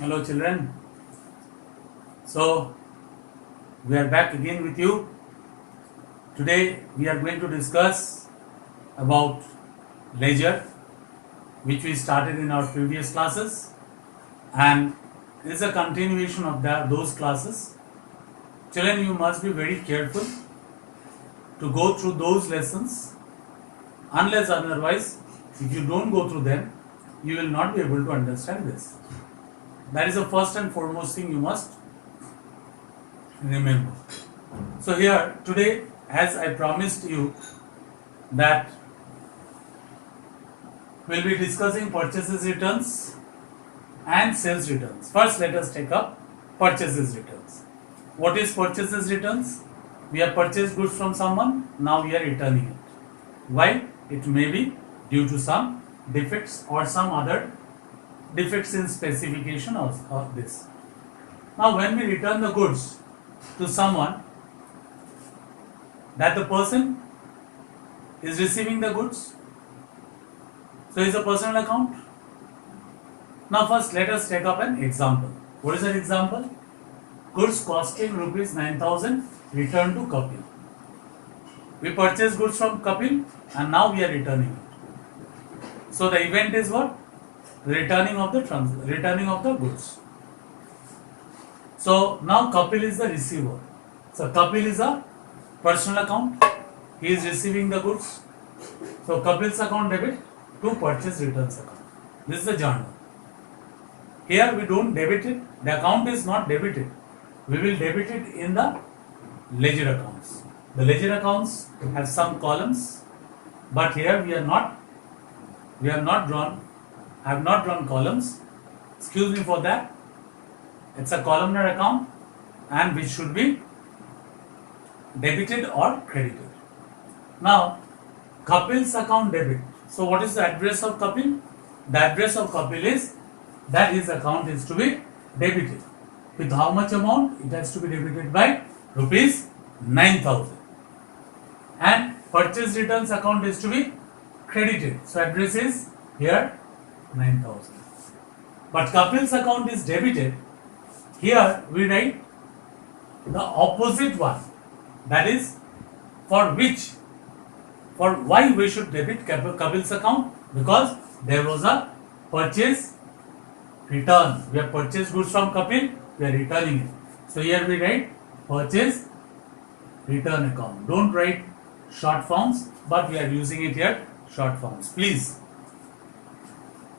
Hello children. So we are back again with you. Today we are going to discuss about ledger, which we started in our previous classes, and it is a continuation of those classes. Children, you must be very careful to go through those lessons, unless otherwise if you don't go through them you will not be able to understand this. That is the first and foremost thing you must remember. So here today, as I promised you, that we'll be discussing purchases returns and sales returns. First, let us take up purchases returns. What is purchases returns? We have purchased goods from someone, now we are returning it. Why? It may be due to some defects or some other defects in specification of this. Now when we return the goods to someone, that the person is receiving the goods, so it's a personal account. Now first let us take up an example. What is that example? Goods costing rupees 9,000 returned to Kapil. We purchased goods from Kapil and now we are returning it. So the event is what? Returning of the goods. So now Kapil is the receiver. So Kapil is a personal account. He is receiving the goods. So Kapil's account debit to purchase returns account. This is the journal. Here we don't debit it. The account is not debited. We will debit it in the ledger accounts. The ledger accounts have some columns, but here we have not drawn columns. Excuse me for that. It's a columnar account and which should be debited or credited. Now, Kapil's account debit. So what is the address of Kapil? The address of Kapil is that his account is to be debited. With how much amount? It has to be debited by rupees 9,000. And purchase returns account is to be credited. So address is here 9,000. But Kapil's account is debited. Here we write the opposite one. That is for why we should debit Kapil's account? Because there was a purchase return. We have purchased goods from Kapil, we are returning it. So here we write purchase return account. Don't write short forms, but we are using it here short forms. Please.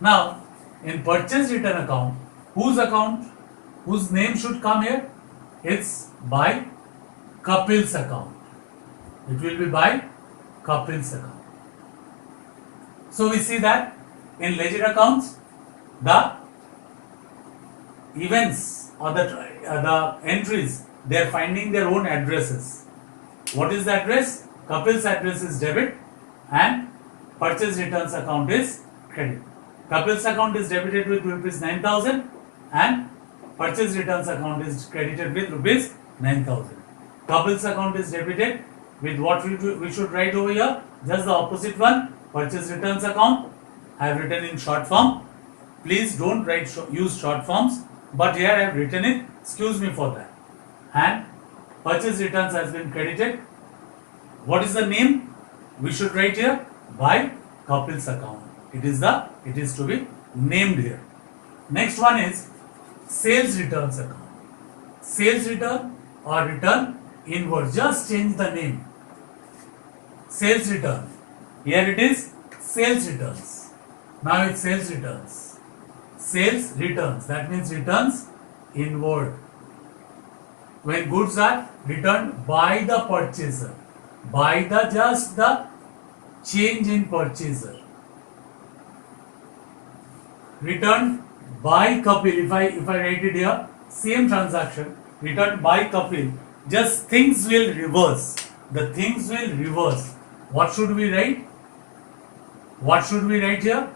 Now, in purchase return account, whose name should come here? It's by Kapil's account. It will be by Kapil's account. So we see that in ledger accounts, the events or the entries, they are finding their own addresses. What is the address? Kapil's address is debit and purchase returns account is credit. Kapil's account is debited with rupees 9,000 and purchase returns account is credited with rupees 9,000. Kapil's account is debited with what we should write over here? Just the opposite one, purchase returns account. I have written in short form. Please don't use short forms, but here I have written it. Excuse me for that. And purchase returns has been credited. What is the name? We should write here by Kapil's account. It is to be named here. Next one is sales returns account. Sales return or return inward. Just change the name. Sales return. Here it is sales returns. Now it's sales returns. Sales returns. That means returns inward. When goods are returned by the purchaser. By just the change in purchaser. Returned by Kapil. If I write it here, same transaction, returned by Kapil, just things will reverse. The things will reverse. What should we write? What should we write here?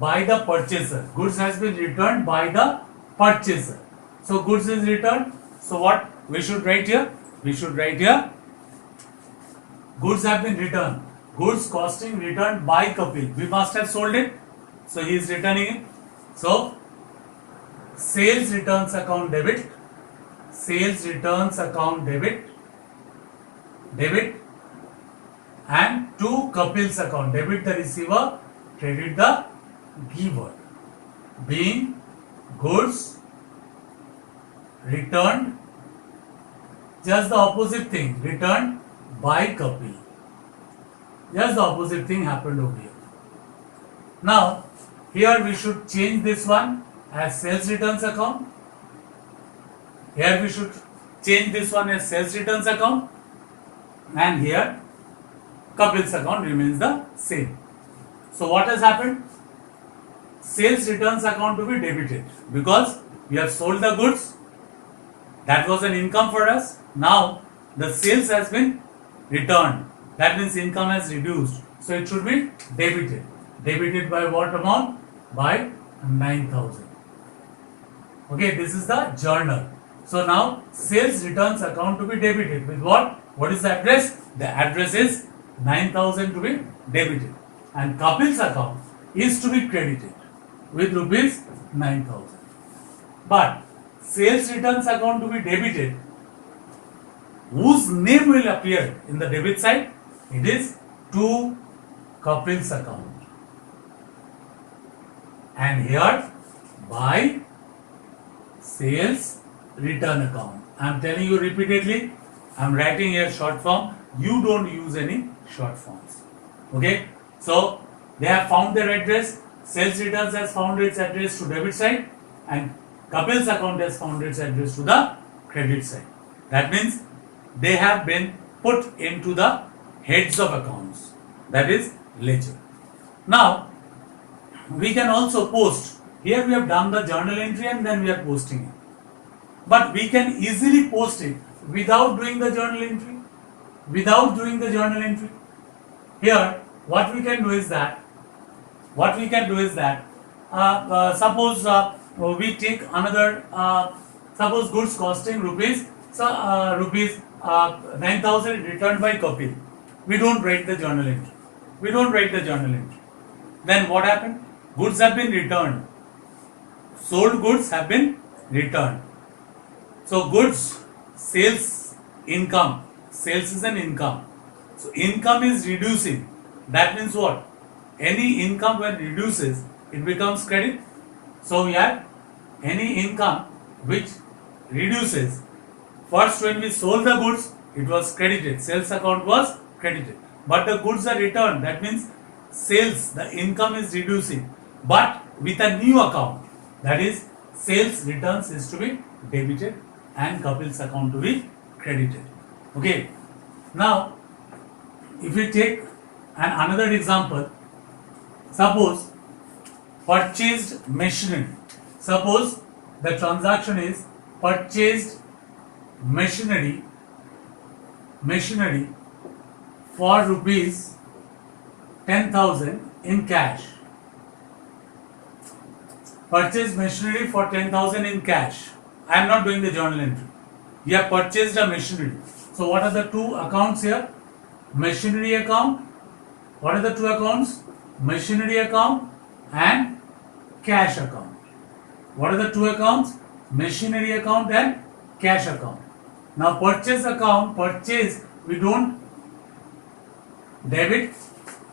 By the purchaser. Goods has been returned by the purchaser. So goods is returned. So what we should write here? We should write here goods have been returned. Goods costing returned by Kapil. We must have sold it. So he is returning it. So sales returns account debit, sales returns account debit, and to Kapil's account, debit the receiver, credit the giver, being goods returned, just the opposite thing, returned by Kapil. Just the opposite thing happened over here. Now, here we should change this one as sales returns account. Here we should change this one as sales returns account. And here, Kapil's account remains the same. So what has happened? Sales returns account to be debited because we have sold the goods. That was an income for us. Now, the sales has been returned. That means income has reduced. So it should be debited. Debited by what amount? By 9,000. Okay, this is the journal. So now sales returns account to be debited with what? What is the address? The address is 9,000 to be debited. And Kapil's account is to be credited with rupees 9,000. But sales returns account to be debited, whose name will appear in the debit side? It is to Kapil's account. And here by sales return account. I am telling you repeatedly, I am writing here short form. You don't use any short forms. Okay? So they have found their address. Sales returns has found its address to debit side, and Kapil's account has found its address to the credit side. That means they have been put into the heads of accounts, that is ledger. Now we can also post. Here we have done the journal entry and then we are posting it. But we can easily post it without doing the journal entry. Without doing the journal entry. Here what we can do is that suppose we take another, suppose goods costing rupees 9,000 returned by Kapil. We don't write the journal entry. Then what happened? Goods have been returned. Sold goods have been returned. So goods, sales, income. Sales is an income. So income is reducing. That means what? Any income when reduces, it becomes credit. So we have any income which reduces. First when we sold the goods, it was credited. Sales account was credited. But the goods are returned. That means sales, the income is reducing. But with a new account, that is sales returns is to be debited and Kapil's account to be credited. Okay. Now, if we take another example, suppose purchased machinery. Suppose the transaction is purchased machinery for rupees 10,000 in cash. Purchased machinery for 10,000 in cash. I am not doing the journal entry. We have purchased a machinery. So what are the two accounts here? Machinery account. What are the two accounts? Machinery account and cash account. What are the two accounts? Machinery account and cash account. Now purchase account, purchase, we don't debit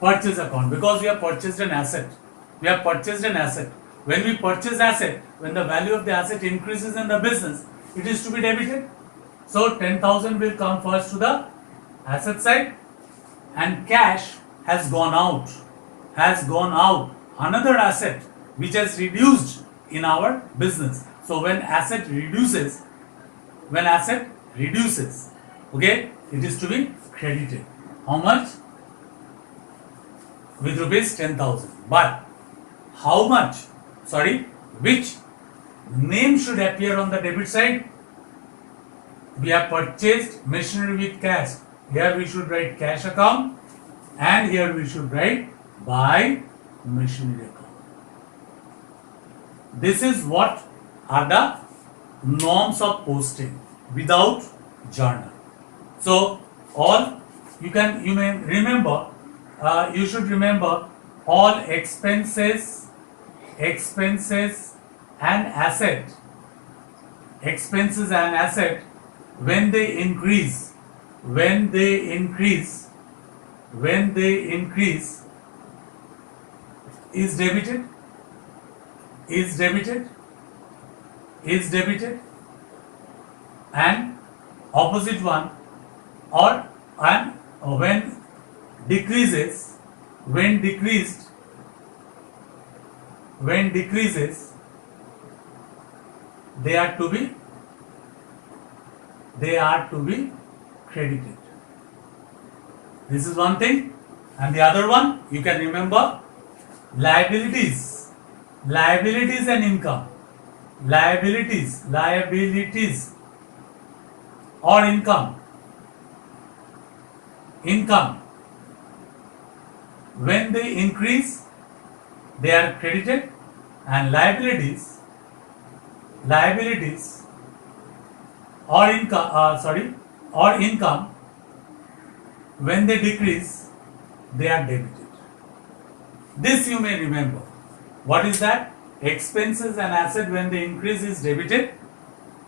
purchase account because we have purchased an asset. When we purchase asset, when the value of the asset increases in the business, it is to be debited. So 10,000 will come first to the asset side and cash has gone out. Another asset which has reduced in our business. So when asset reduces, okay, it is to be credited. How much? With rupees 10,000. But how much? Which name should appear on the debit side? We have purchased machinery with cash. Here we should write cash account and here we should write by machinery account. This is what are the norms of posting without journal. So you may remember, you should remember all expenses and asset expenses and asset when they increase, when they increase is debited, is debited, is debited, and opposite one, or and when decreases, when decreased, when decreases, they are to be credited. This is one thing. And the other one, you can remember, liabilities, liabilities and income, liabilities or income, when they increase they are credited, and liabilities or income when they decrease they are debited. This you may remember. What is that? Expenses and asset when they increase is debited,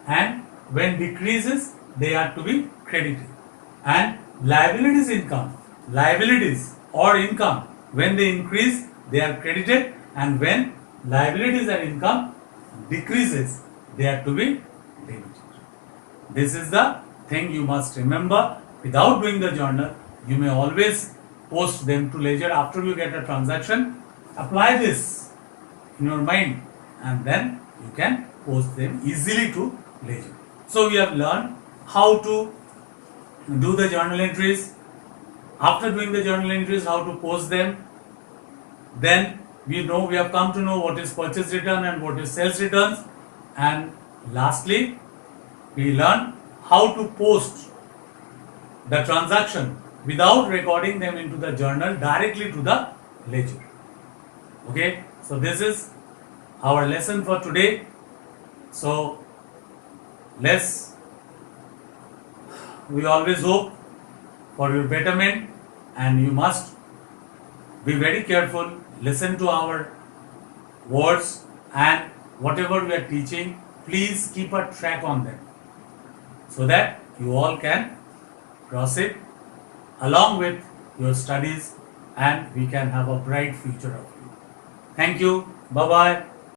and when decreases they are to be credited. And liabilities or income when they increase they are credited, and when liabilities and income decreases they are to be debited. This is the thing you must remember. Without doing the journal, you may always post them to ledger after you get a transaction. Apply this in your mind and then you can post them easily to ledger. So we have learned how to do the journal entries. After doing the journal entries, how to post them. Then we have come to know what is purchase return and what is sales returns. And lastly, we learn how to post the transaction without recording them into the journal, directly to the ledger. Okay, so this is our lesson for today. So we always hope for your betterment, and you must be very careful, listen to our words, and whatever we are teaching, please keep a track on them so that you all can proceed along with your studies and we can have a bright future of you. Thank you. Bye-bye.